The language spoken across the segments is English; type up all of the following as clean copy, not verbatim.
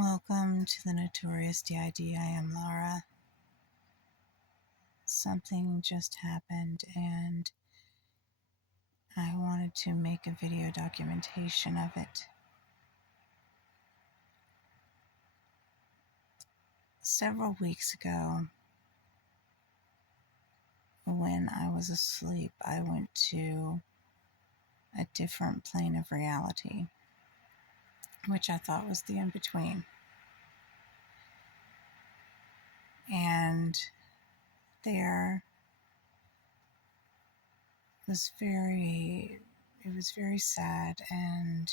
Welcome to the notorious D.I.D. I am Lara. Something just happened and I wanted to make a video documentation of it. Several weeks ago, when I was asleep, I went to a different plane of reality, which I thought was the in-between. And there was very sad and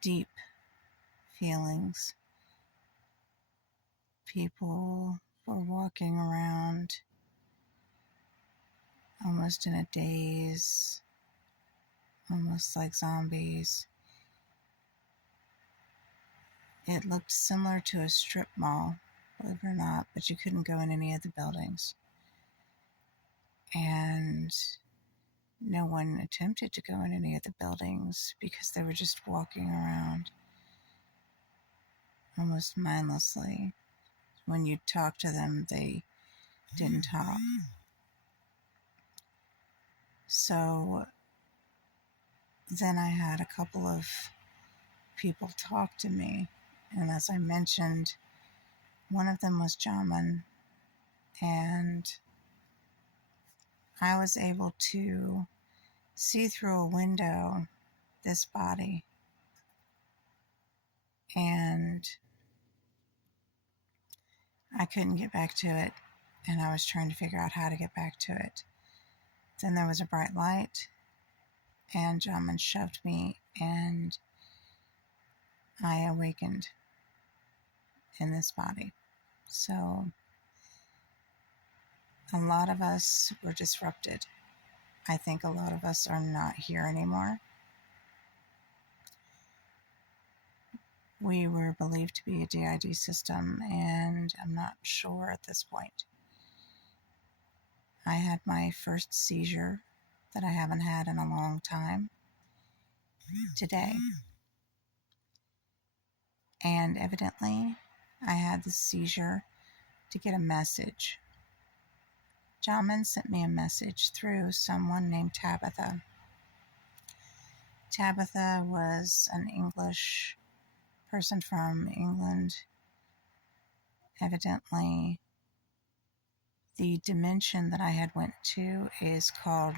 deep feelings. People were walking around almost in a daze, almost like zombies. It looked similar to a strip mall, believe it or not, but you couldn't go in any of the buildings. And no one attempted to go in any of the buildings because they were just walking around almost mindlessly. When you talk to them, they didn't talk. So then I had a couple of people talk to me, and as I mentioned, one of them was Jamen, and I was able to see through a window this body, and I couldn't get back to it, and I was trying to figure out how to get back to it. Then there was a bright light, and Jamen shoved me, and I awakened in this body. So a lot of us were disrupted. I think a lot of us are not here anymore. We were believed to be a D.I.D. system, and I'm not sure at this point. I had my first seizure that I haven't had in a long time today. And evidently, I had the seizure to get a message. Jamen sent me a message through someone named Tabitha. Tabitha was an English person from England. Evidently, the dimension that I had went to is called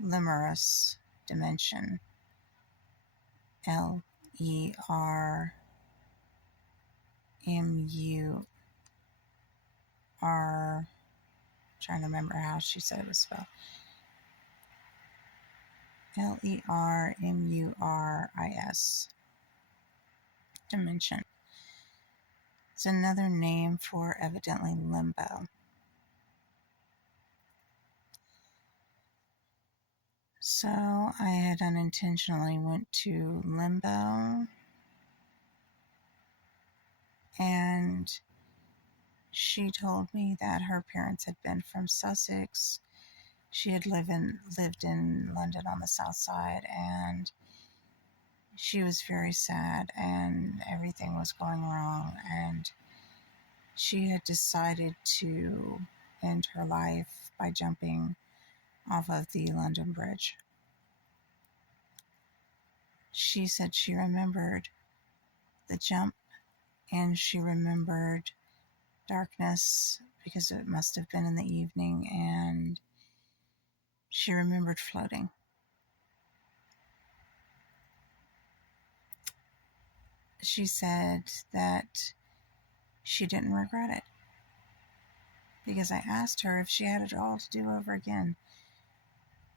Lermuris dimension. Lermur. Trying to remember how she said it was spelled. Lermuris dimension. It's another name for evidently Limbo. So I had unintentionally went to Limbo, and she told me that her parents had been from Sussex. She had lived in London on the south side, and she was very sad and everything was going wrong, and she had decided to end her life by jumping off of the London Bridge. She said she remembered the jump, and she remembered darkness because it must have been in the evening, and she remembered floating. She said that she didn't regret it because I asked her if she had it all to do over again,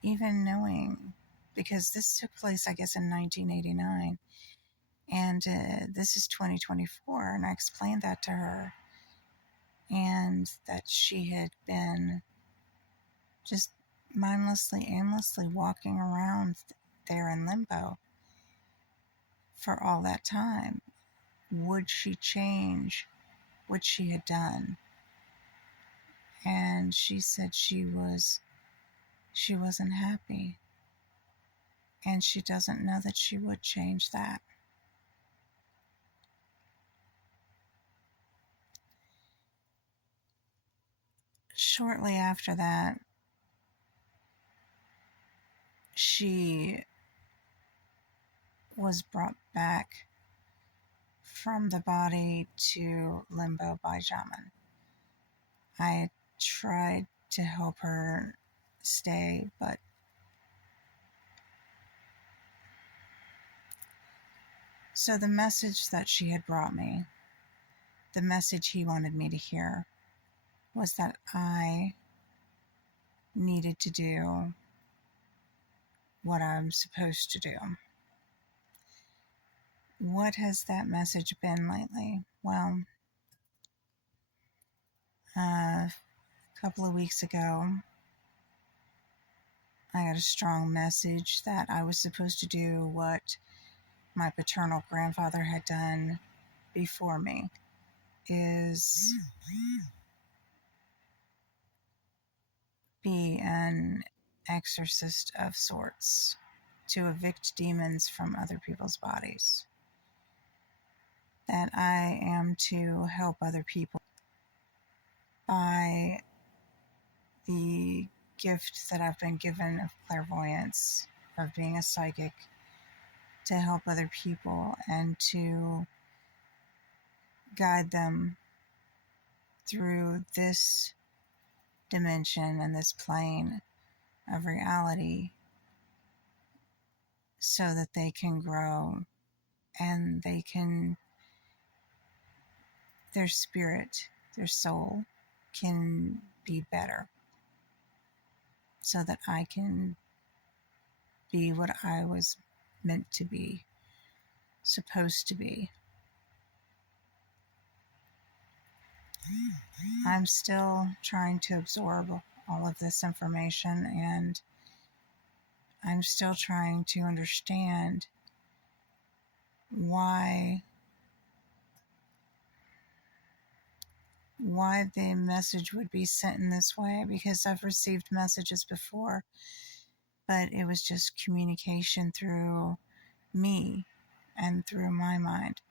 even knowing, because this took place, I guess, in 1989, and this is 2024, and I explained that to her, and that she had been just mindlessly, aimlessly walking around there in Limbo for all that time. Would she change what she had done? And she said she wasn't happy, and she doesn't know that she would change that. shortly after that, she was brought back from the body to Limbo by Jamen. I tried to help her stay, but so the message that she had brought me, the message he wanted me to hear, was that I needed to do what I'm supposed to do. What has that message been lately? Well, a couple of weeks ago, I got a strong message that I was supposed to do what my paternal grandfather had done before me, is be an exorcist of sorts to evict demons from other people's bodies. That I am to help other people by the gift that I've been given of clairvoyance, of being a psychic, to help other people and to guide them through this dimension and this plane of reality so that they can grow and their spirit, their soul can be better, so that I can be what I was meant to be, supposed to be. I'm still trying to absorb all of this information, and I'm still trying to understand why the message would be sent in this way, because I've received messages before, but it was just communication through me and through my mind.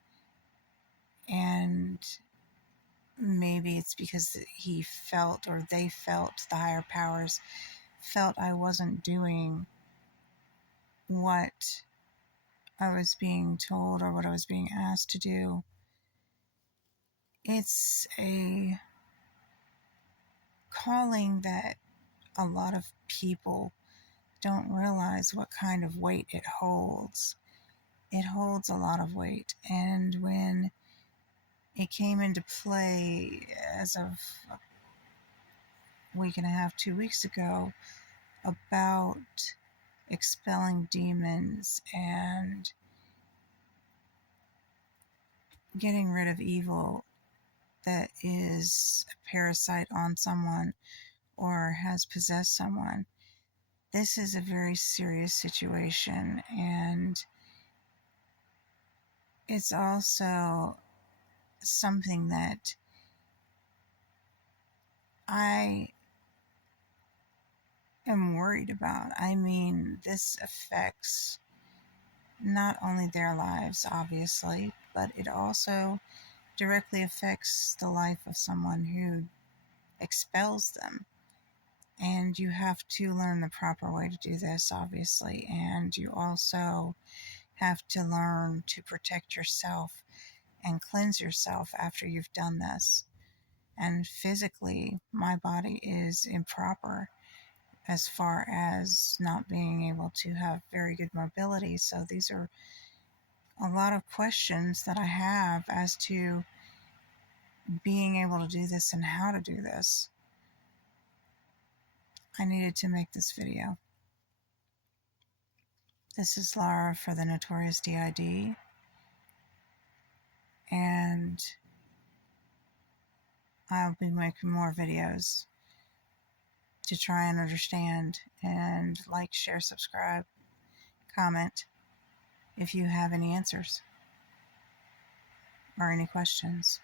And maybe it's because he felt, or they felt, the higher powers felt I wasn't doing what I was being told or what I was being asked to do. It's a calling that a lot of people don't realize what kind of weight it holds. It holds a lot of weight. And when it came into play as of a week and a half, 2 weeks ago, about expelling demons and getting rid of evil that is a parasite on someone or has possessed someone, this is a very serious situation, and it's also something that I am worried about. I mean, this affects not only their lives, obviously, but it also directly affects the life of someone who expels them. And you have to learn the proper way to do this, obviously, and you also have to learn to protect yourself and cleanse yourself after you've done this. And physically, my body is improper as far as not being able to have very good mobility. So these are a lot of questions that I have as to being able to do this and how to do this. I needed to make this video. This is Lara for the Notorious D.I.D. And I'll be making more videos to try and understand, and like, share, subscribe, comment if you have any answers or any questions.